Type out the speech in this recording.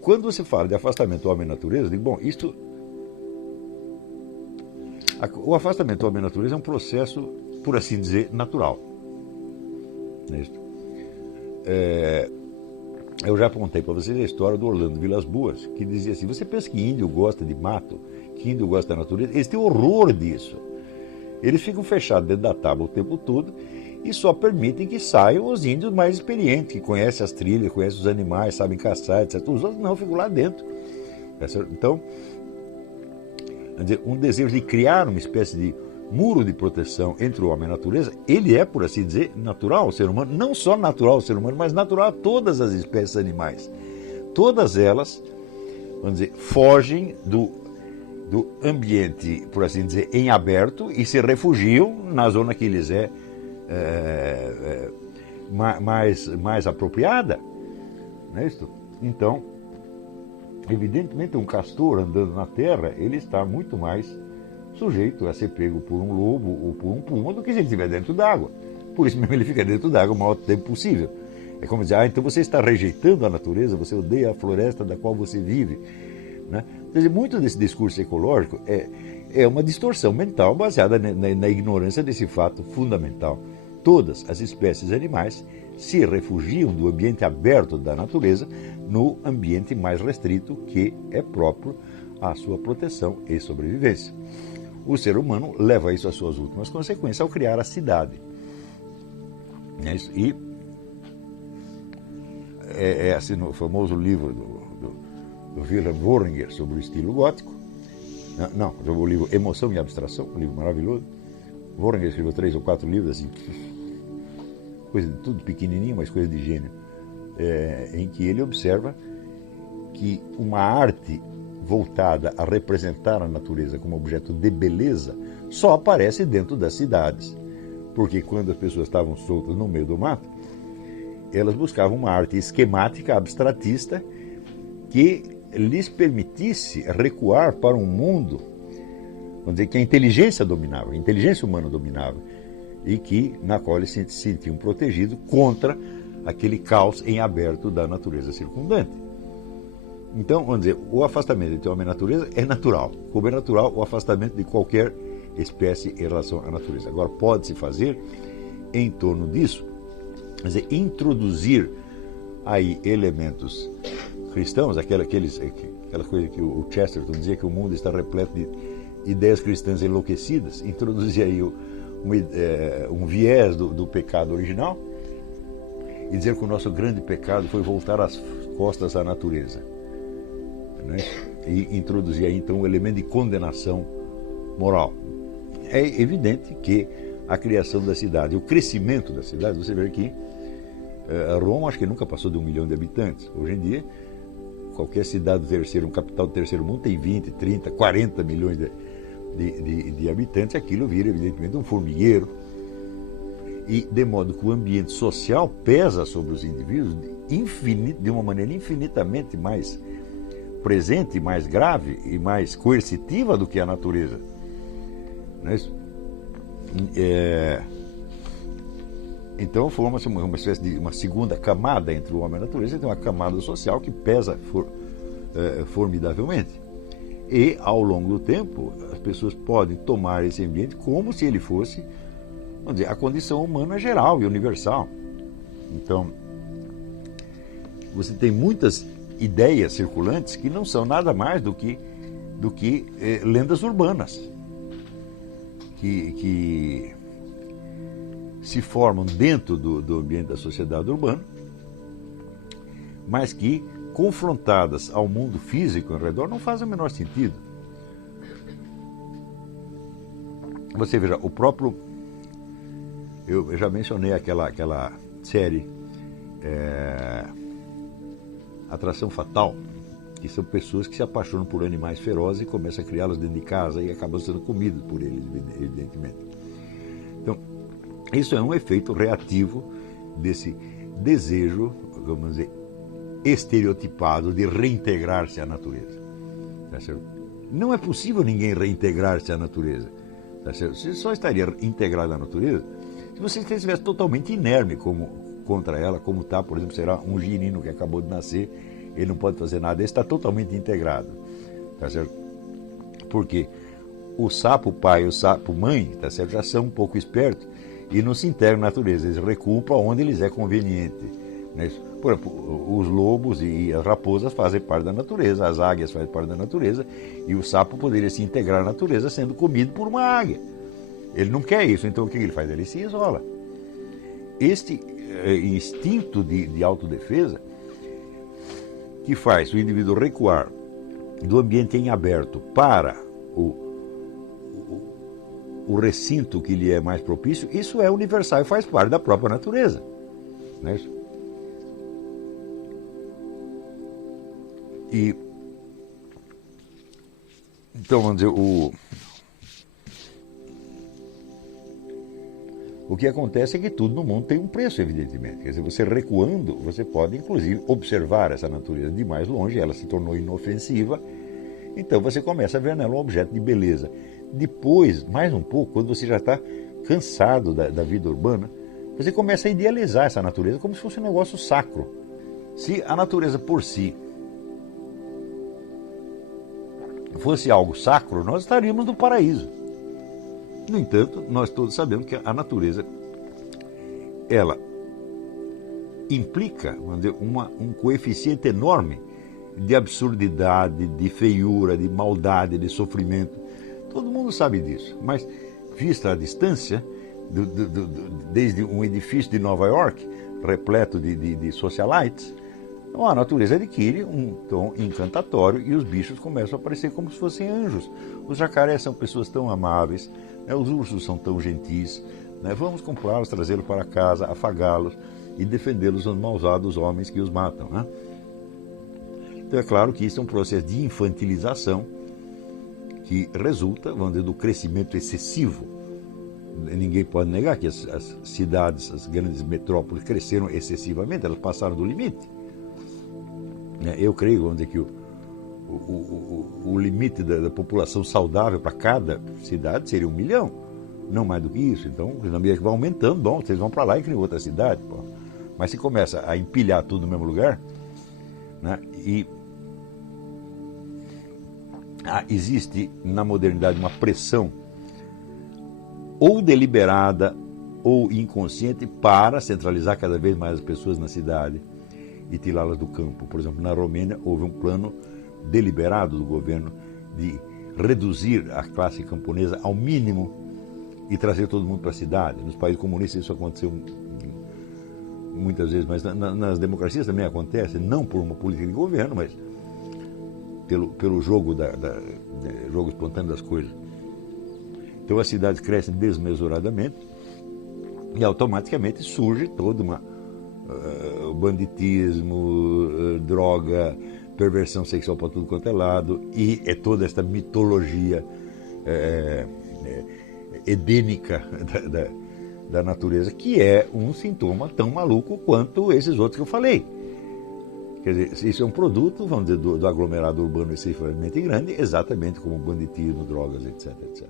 quando você fala de afastamento do homem-natureza, eu digo, bom, o afastamento do homem-natureza é um processo, por assim dizer, natural. Eu já apontei para vocês a história do Orlando Vilas Boas, que dizia assim, você pensa que índio gosta de mato, que índio gosta da natureza? Eles têm horror disso. Eles ficam fechados dentro da tábua o tempo todo e só permitem que saiam os índios mais experientes, que conhecem as trilhas, conhecem os animais, sabem caçar, etc. Os outros não, ficam lá dentro. Então, um desejo de criar uma espécie de muro de proteção entre o homem e a natureza, ele é, por assim dizer, natural ao ser humano, não só natural ao ser humano, mas natural a todas as espécies animais. Todas elas, vamos dizer, fogem do ambiente, por assim dizer, em aberto e se refugiam na zona que lhes é mais apropriada. Não é isso? Então, evidentemente, um castor andando na terra, ele está muito mais sujeito a ser pego por um lobo ou por um puma do que se ele estiver dentro d'água. Por isso mesmo ele fica dentro d'água o maior tempo possível. É como dizer, então você está rejeitando a natureza, você odeia a floresta da qual você vive. Né? Quer dizer, muito desse discurso ecológico é uma distorção mental baseada na ignorância desse fato fundamental. Todas as espécies animais se refugiam do ambiente aberto da natureza no ambiente mais restrito que é próprio à sua proteção e sobrevivência. O ser humano leva isso às suas últimas consequências ao criar a cidade. E é assim no famoso livro do Wilhelm Wöhringer sobre o estilo gótico. Não, o livro Emoção e Abstração, um livro maravilhoso. Wöhringer escreveu 3 ou 4 livros, assim, coisa de tudo pequenininho, mas coisa de gênio, em que ele observa que uma arte voltada a representar a natureza como objeto de beleza só aparece dentro das cidades. Porque quando as pessoas estavam soltas no meio do mato, elas buscavam uma arte esquemática, abstratista, que lhes permitisse recuar para um mundo, vamos dizer, que a inteligência dominava, a inteligência humana dominava, e na qual eles se sentiam protegidos contra aquele caos em aberto da natureza circundante. Então, vamos dizer, o afastamento entre homem e natureza é natural, como é natural o afastamento de qualquer espécie em relação à natureza. Agora, pode-se fazer, em torno disso, quer dizer, introduzir aí elementos cristãos, aquela coisa que o Chesterton dizia, que o mundo está repleto de ideias cristãs enlouquecidas, introduzir aí um viés do pecado original e dizer que o nosso grande pecado foi voltar as costas à natureza. Né? E introduzir aí então um elemento de condenação moral. É evidente que a criação da cidade, o crescimento da cidade, você vê que Roma acho que nunca passou de 1 milhão de habitantes. Hoje em dia, qualquer cidade do terceiro, um capital do terceiro mundo tem 20, 30, 40 milhões de habitantes. Aquilo vira evidentemente um formigueiro. E de modo que o ambiente social pesa sobre os indivíduos de uma maneira infinitamente mais presente, mais grave e mais coercitiva do que a natureza. Não é isso? Então forma-se uma espécie de uma segunda camada entre o homem e a natureza, tem uma camada social que pesa formidavelmente. E ao longo do tempo as pessoas podem tomar esse ambiente como se ele fosse, vamos dizer, a condição humana geral e universal. Então você tem muitas ideias circulantes que não são nada mais do que lendas urbanas que se formam dentro do ambiente da sociedade urbana, mas que, confrontadas ao mundo físico ao redor, não fazem o menor sentido. Você veja, o próprio... Eu já mencionei aquela série Atração Fatal, que são pessoas que se apaixonam por animais ferozes e começam a criá-los dentro de casa e acabam sendo comidos por eles, evidentemente. Então, isso é um efeito reativo desse desejo, vamos dizer, estereotipado de reintegrar-se à natureza. Tá certo? Não é possível ninguém reintegrar-se à natureza. Tá certo? Você só estaria integrado à natureza se você estivesse totalmente inerme contra ela, como está, por exemplo, será um girino que acabou de nascer ele não pode fazer nada, ele está totalmente integrado. Tá certo? Porque o sapo pai e o sapo mãe, tá certo, já são um pouco espertos e não se integram na natureza, eles recuam para onde lhes é conveniente. Né? Por exemplo, os lobos e as raposas fazem parte da natureza, as águias fazem parte da natureza, e o sapo poderia se integrar na natureza sendo comido por uma águia. Ele não quer isso, então o que ele faz? Ele se isola. Este instinto de autodefesa que faz o indivíduo recuar do ambiente em aberto para o recinto que lhe é mais propício, isso é universal e faz parte da própria natureza. Não é isso? E, então, vamos dizer, o que acontece é que tudo no mundo tem um preço, evidentemente. Quer dizer, você recuando, você pode, inclusive, observar essa natureza de mais longe, ela se tornou inofensiva, então você começa a ver nela um objeto de beleza. Depois, mais um pouco, quando você já está cansado da vida urbana, você começa a idealizar essa natureza como se fosse um negócio sacro. Se a natureza por si fosse algo sacro, nós estaríamos no paraíso. No entanto, nós todos sabemos que a natureza, ela implica, vamos dizer, um coeficiente enorme de absurdidade, de feiura, de maldade, de sofrimento. Todo mundo sabe disso, mas vista a distância, desde um edifício de Nova York, repleto de socialites, a natureza adquire um tom encantatório e os bichos começam a aparecer como se fossem anjos. Os jacarés são pessoas tão amáveis, né? Os ursos são tão gentis, né? Vamos comprá-los, trazê-los para casa, afagá-los e defendê-los dos malvados homens que os matam. Né? Então é claro que isso é um processo de infantilização que resulta, vamos dizer, do crescimento excessivo. Ninguém pode negar que as cidades, as grandes metrópoles cresceram excessivamente, elas passaram do limite. Eu creio, vamos dizer, que o limite da população saudável para cada cidade seria 1 milhão, não mais do que isso. Então, na medida que vai aumentando, bom, vocês vão para lá e criam outra cidade. Pô. Mas se começa a empilhar tudo no mesmo lugar, né, e existe na modernidade uma pressão ou deliberada ou inconsciente para centralizar cada vez mais as pessoas na cidade e tirá-las do campo. Por exemplo, na Romênia houve um plano deliberado do governo de reduzir a classe camponesa ao mínimo e trazer todo mundo para a cidade. Nos países comunistas isso aconteceu muitas vezes, mas nas democracias também acontece, não por uma política de governo, mas pelo jogo, jogo espontâneo das coisas. Então as cidades crescem desmesuradamente e automaticamente surge toda uma banditismo, droga, perversão sexual para tudo quanto é lado, e é toda esta mitologia edênica da natureza, que é um sintoma tão maluco quanto esses outros que eu falei. Quer dizer, isso é um produto, vamos dizer, do aglomerado urbano excessivamente grande, exatamente como banditismo, drogas, etc, etc.